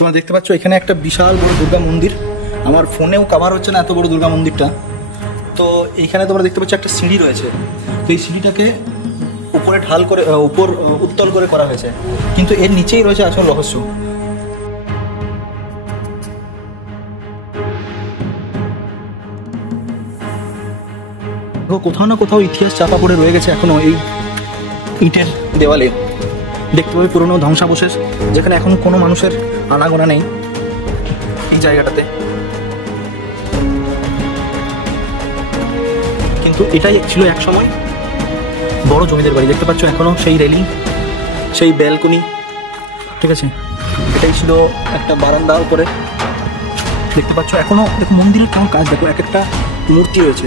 তোমরা দেখতে পাচ্ছ এখানে একটা বিশাল বড় দুর্গা মন্দির। আমার ফোনেও কভার হচ্ছে না এত বড় দুর্গা মন্দিরটা। তো এইখানে তোমরা দেখতে পাচ্ছ একটা সিঁড়ি রয়েছে। তো এই সিঁড়িটাকে উপরে ঢাল করে উত্তল করে করা হয়েছে, কিন্তু এর নিচেই রয়েছে আসল রহস্য। কোথাও না কোথাও ইতিহাস চাপা পড়ে রয়ে গেছে এখনো এই ইটের দেওয়ালে। দেখতে পাবে পুরনো ধ্বংসাবশেষ, যেখানে এখন কোনো মানুষের আনাগোনা নেই এই জায়গাটাতে। কিন্তু এটাই ছিল এক সময় বড় জমিদার বাড়ি। দেখতে পাচ্ছ এখনো সেই রেলিং, সেই ব্যালকনি, ঠিক আছে। এটাই ছিল একটা বারান্দা উপরে। দেখতে পাচ্ছ এখনো দেখো মন্দিরের কেমন কাজ, দেখো এক একটা মূর্তি রয়েছে।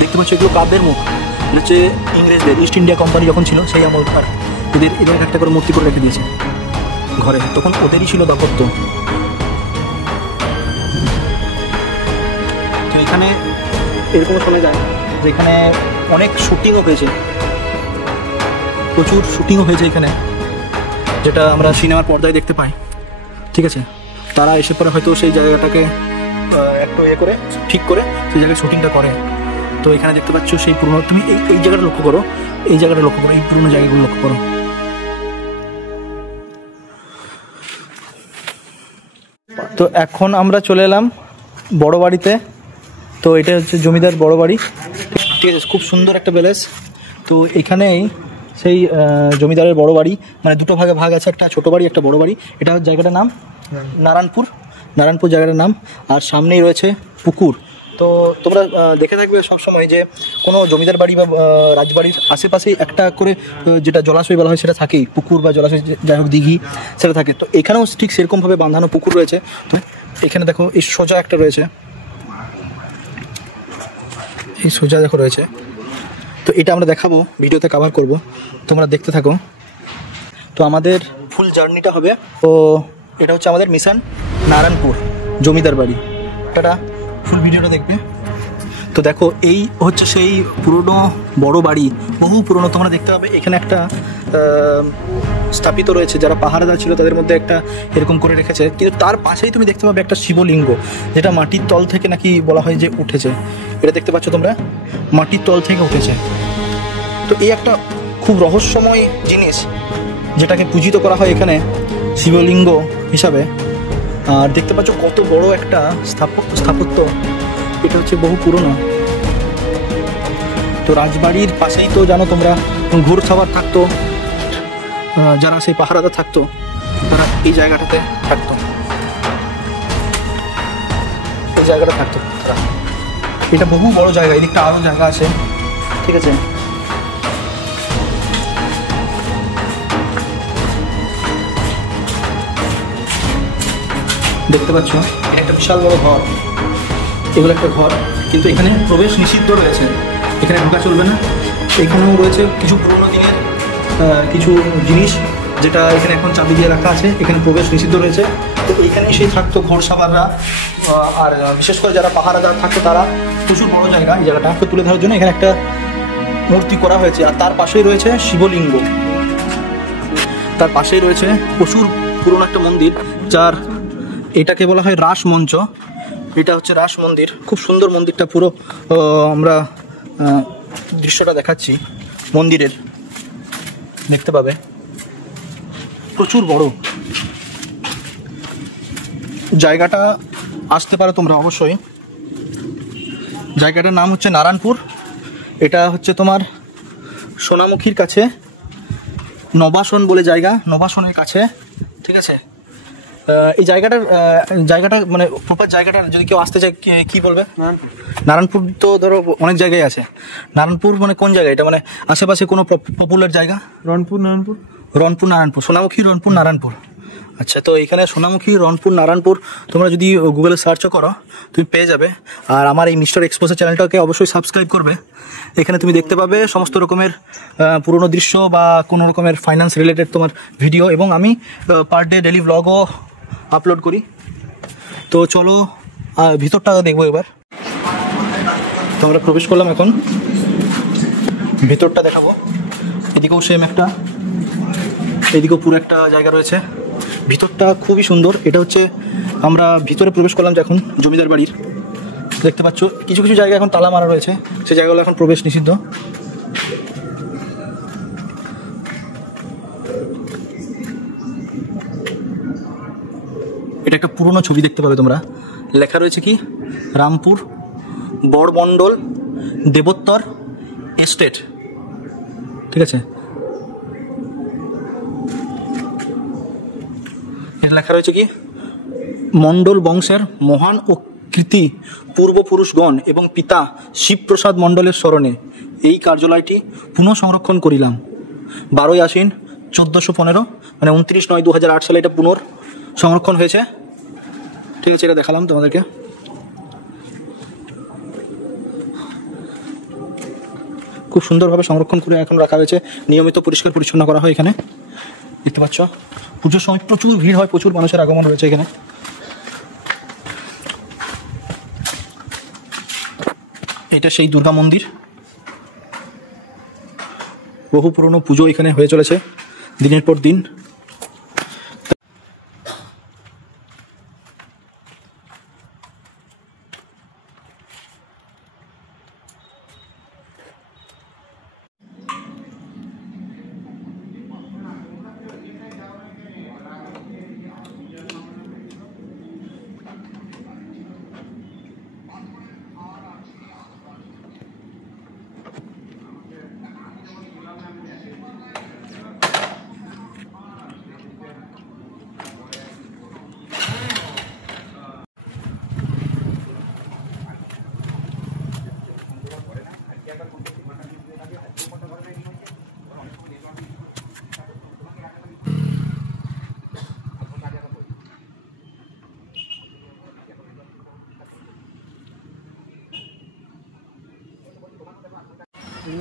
দেখতে পাচ্ছ এগুলো কাব্যের মুখ, হচ্ছে ইংরেজদের ইস্ট ইন্ডিয়া কোম্পানি যখন ছিল সেই আমলকার এদের একটা করে মূর্তি করে রেখে দিয়েছে ঘরে, তখন ওদেরই ছিল দাপত্য। তো এখানে এরকম শোনা যায় যে এখানে অনেক শুটিংও হয়েছে, প্রচুর শুটিংও হয়েছে এখানে, যেটা আমরা সিনেমার পর্দায় দেখতে পাই, ঠিক আছে। তারা এসে পরে হয়তো সেই জায়গাটাকে একটু করে ঠিক করে সেই জায়গায় শুটিংটা করে। তো এখানে দেখতে পাচ্ছ সেই পুরনো, তুমি এই জায়গাটা লক্ষ্য করো, এই জায়গাটা লক্ষ্য করো, এই পুরনো জায়গাগুলো লক্ষ্য করো। তো এখন আমরা চলে এলাম বড় বাড়িতে। তো এটা হচ্ছে জমিদার বড় বাড়ি, ঠিক আছে। খুব সুন্দর একটা প্যালেস। তো এখানেই সেই জমিদারের বড় বাড়ি, মানে দুটো ভাগে ভাগ আছে, একটা ছোট বাড়ি একটা বড় বাড়ি। এটা জায়গাটার নাম নারায়ণপুর জায়গাটার নাম। আর সামনেই রয়েছে পুকুর। তো তোমরা দেখে থাকবে সবসময় যে কোনো জমিদার বাড়ি বা রাজবাড়ির আশেপাশেই একটা করে যেটা জলাশয় বলা হয় সেটা থাকেই, পুকুর বা জলাশয় যাই হোক দিঘি সেটা থাকে। তো এখানেও ঠিক সেরকমভাবে বাঁধানো পুকুর রয়েছে। তো এখানে দেখো এই সোজা একটা রয়েছে, এই সোজা দেখো রয়েছে। তো এটা আমরা দেখাবো, ভিডিওতে কভার করব, তোমরা দেখতে থাকো। তো আমাদের ফুল জার্নিটা হবে। তো এটা হচ্ছে আমাদের মিশন নারায়ণপুর জমিদার বাড়ি, এটা ফুল ভিডিওটা দেখবে। তো দেখো এই হচ্ছে সেই পুরনো বড় বাড়ি, বহু পুরনো। তোমরা দেখতে পাবে এখানে একটা স্থাপিত রয়েছে, যারা পাহারাদার ছিল তাদের মধ্যে একটা এরকম করে রেখেছে। কিন্তু তার পাশেই তুমি দেখতে পাবে একটা শিবলিঙ্গ, যেটা মাটির তল থেকে নাকি বলা হয় যে উঠেছে। এটা দেখতে পাচ্ছ তোমরা, মাটির তল থেকে উঠেছে। তো এই একটা খুব রহস্যময় জিনিস, যেটাকে পূজিত করা হয় এখানে শিবলিঙ্গ হিসাবে। আর দেখতে পাচ্ছ কত বড় একটা স্থাপত্য, এটা হচ্ছে বহু পুরনো। তো রাজবাড়ির পাশেই তো জানো তোমরা ঘুর খাবার থাকতো, যারা সেই পাহারাদার থাকতো তারা এই জায়গাটাতে থাকতো, এই জায়গাটা থাকতো তারা। এটা বহু বড় জায়গা, এদিকটা আরও জায়গা আছে, ঠিক আছে। দেখতে পাচ্ছ একটা বিশাল বড় ঘর, এগুলো একটা ঘর, কিন্তু এখানে প্রবেশ নিষিদ্ধ রয়েছে, এখানে ঢোকা চলবে না। এখানেও রয়েছে কিছু পুরোনো দিনের কিছু জিনিস, যেটা এখানে এখন চাবি দিয়ে রাখা আছে, এখানে প্রবেশ নিষিদ্ধ রয়েছে। তো এইখানেই সেই থাকতো ঘোড়সাওয়াররা, আর বিশেষ করে যারা পাহারাদার থাকতো তারা। প্রচুর বড় জায়গা, এই জায়গাটাকে তুলে ধরার জন্য এখানে একটা মূর্তি করা হয়েছে। আর তার পাশেই রয়েছে শিবলিঙ্গ, তার পাশেই রয়েছে প্রচুর পুরনো একটা মন্দির, যার এটাকে বলা হয় রাস মঞ্চ। এটা হচ্ছে রাস মন্দির, খুব সুন্দর মন্দিরটা। পুরো আমরা দৃশ্যটা দেখাচ্ছি মন্দিরের, দেখতে পাবে প্রচুর বড় জায়গাটা। আসতে পারো তোমরা অবশ্যই। জায়গাটার নাম হচ্ছে নারায়ণপুর। এটা হচ্ছে তোমার সোনামুখীর কাছে নবাসন বলে জায়গা, নবাসনের কাছে, ঠিক আছে। এই জায়গাটা মানে প্রপার জায়গাটা যদি কেউ আসতে চায় কি বলবে? নারায়ণপুর তো ধরো অনেক জায়গায় আছে। নারায়ণপুর মানে কোন জায়গা? এটা মানে আশেপাশে কোনো পপুলার জায়গা? রনপুর নারায়ণপুর, সোনামুখী রনপুর নারায়ণপুর। আচ্ছা, তো এখানে সোনামুখী রনপুর নারায়ণপুর তোমরা যদি গুগলে সার্চও করো তুমি পেয়ে যাবে। আর আমার এই মিস্টার এক্সপোজার চ্যানেলটাকে অবশ্যই সাবস্ক্রাইব করবে। এখানে তুমি দেখতে পাবে সমস্ত রকমের পুরনো দৃশ্য বা কোনো রকমের ফাইন্যান্স রিলেটেড তোমার ভিডিও, এবং আমি পার ডে ডেলি ব্লগও আপলোড করি। তো চলো ভিতরটা দেখবো এবার। তো আমরা প্রবেশ করলাম, এখন ভিতরটা দেখাবো। এদিকেও সেম একটা এইদিকেও পুরো একটা জায়গা রয়েছে, ভিতরটা খুবই সুন্দর। এটা হচ্ছে আমরা ভিতরে প্রবেশ করলাম যখন জমিদার বাড়ির, দেখতে পাচ্ছ কিছু কিছু জায়গা এখন তালা মারা রয়েছে, সেই জায়গাগুলো এখন প্রবেশ নিষিদ্ধ। এটা একটা পুরনো ছবি দেখতে পাবে তোমরা, লেখা রয়েছে কি রামপুর বড়মণ্ডল দেবোত্তর এস্টেট, ঠিক আছে। এটা লেখা রয়েছে কি মণ্ডল বংশের মহান ও কৃতি পূর্বপুরুষগণ এবং পিতা শিবপ্রসাদ মণ্ডলের স্মরণে এই কার্যালয়টি পুনঃ সংরক্ষণ করিলাম। 12ই আশ্বিন 1415, মানে 29/9/2008 সালে এটা পুনঃ সংরক্ষণ হয়েছে, ঠিক আছে। এটা দেখালাম তোমাদেরকে। খুব সুন্দরভাবে সংরক্ষণ করে এখন রাখা হয়েছে, নিয়মিত পরিষ্কার পরিচ্ছন্ন করা হয় এখানে, দেখতে পাচ্ছ। পুজোর সময় প্রচুর ভিড় হয়, প্রচুর মানুষের আগমন রয়েছে এখানে। এটা সেই দুর্গা মন্দির, বহু পুরনো পুজো এখানে হয়ে চলেছে দিনের পর দিন।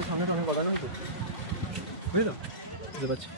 সামনে সামনে কথা নয় তো, বুঝলো, বুঝতে পারছি।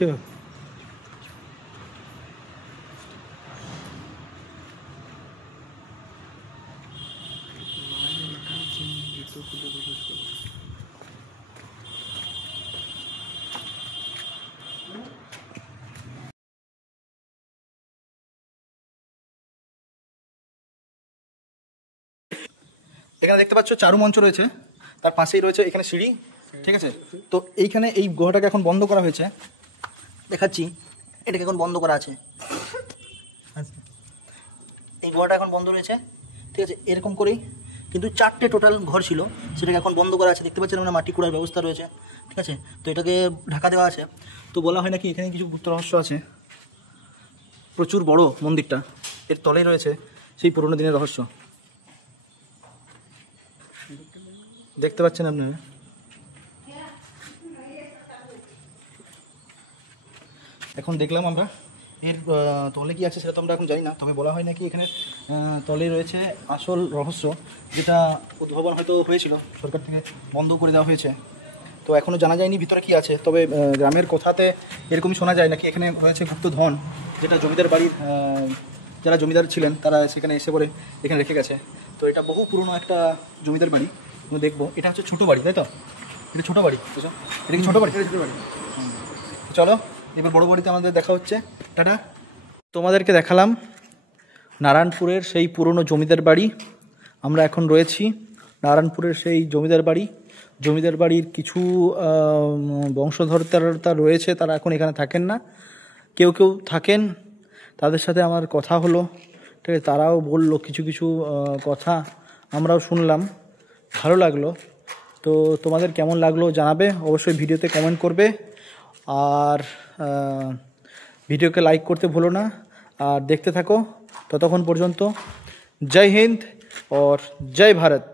কি এখানে দেখতে পাচ্ছ চারু মঞ্চ রয়েছে, তার পাশেই রয়েছে এখানে সিঁড়ি, ঠিক আছে। তো এইখানে এই গুহাটাকে এখন বন্ধ করা হয়েছে, দেখাচ্ছি, এটাকে এখন বন্ধ করা আছে, এই গুহাটা এখন বন্ধ রয়েছে, ঠিক আছে। এরকম করেই কিন্তু 4টে টোটাল ঘর ছিল, সেটাকে এখন বন্ধ করা আছে, দেখতে পাচ্ছেন মানে মাটি কুড়ার ব্যবস্থা রয়েছে, ঠিক আছে। তো এটাকে ঢাকা দেওয়া আছে। তো বলা হয় নাকি এখানে কিছু গুপ্ত রহস্য আছে, প্রচুর বড় মন্দিরটা, এর তলেই রয়েছে সেই পুরোনো দিনের রহস্য, দেখতে পাচ্ছেন আপনারা। এখন দেখলাম আমরা এর তলে কি আছে সেটা তো আমরা এখন জানি না, তবে বলা হয় নাকি এখানে তলে রয়েছে আসল রহস্য, যেটা উদ্ভাবন হয়তো হয়েছিল, সরকার থেকে বন্ধ করে দেওয়া হয়েছে। তো এখনও জানা যায়নি ভিতরে কি আছে, তবে গ্রামের কথাতে এরকমই শোনা যায় নাকি এখানে রয়েছে গুপ্তধন, যেটা জমিদার বাড়ির যারা জমিদার ছিলেন তারা সেখানে এসে পরে এখানে রেখে গেছে। তো এটা বহু পুরনো একটা জমিদার বাড়ি, দেখবো। এটা হচ্ছে ছোটো বাড়ি, তাই তো? এটা ছোটো বাড়ি, বুঝছো? এটা কি ছোটো বাড়ি? এটা ছোটো বাড়ি। চলো এবার বড় বাড়িতে আমাদের দেখা হচ্ছে। টাটা। তোমাদেরকে দেখালাম নারায়ণপুরের সেই পুরনো জমিদার বাড়ি। আমরা এখন রয়েছি নারায়ণপুরের সেই জমিদার বাড়ি। জমিদার বাড়ির কিছু বংশধরতা রয়েছে, তারা এখন এখানে থাকেন না, কেউ কেউ থাকেন। তাদের সাথে আমার কথা হলো, ঠিক আছে, তারাও বললো কিছু কিছু কথা, আমরাও শুনলাম, ভালো লাগলো। তো তোমাদের কেমন লাগলো জানাবে, অবশ্যই ভিডিওতে কমেন্ট করবে, আর ভিডিওকে লাইক করতে ভুলো না। আর দেখতে থাকো, ততক্ষণ পর্যন্ত জয় হিন্দ और जय भारत।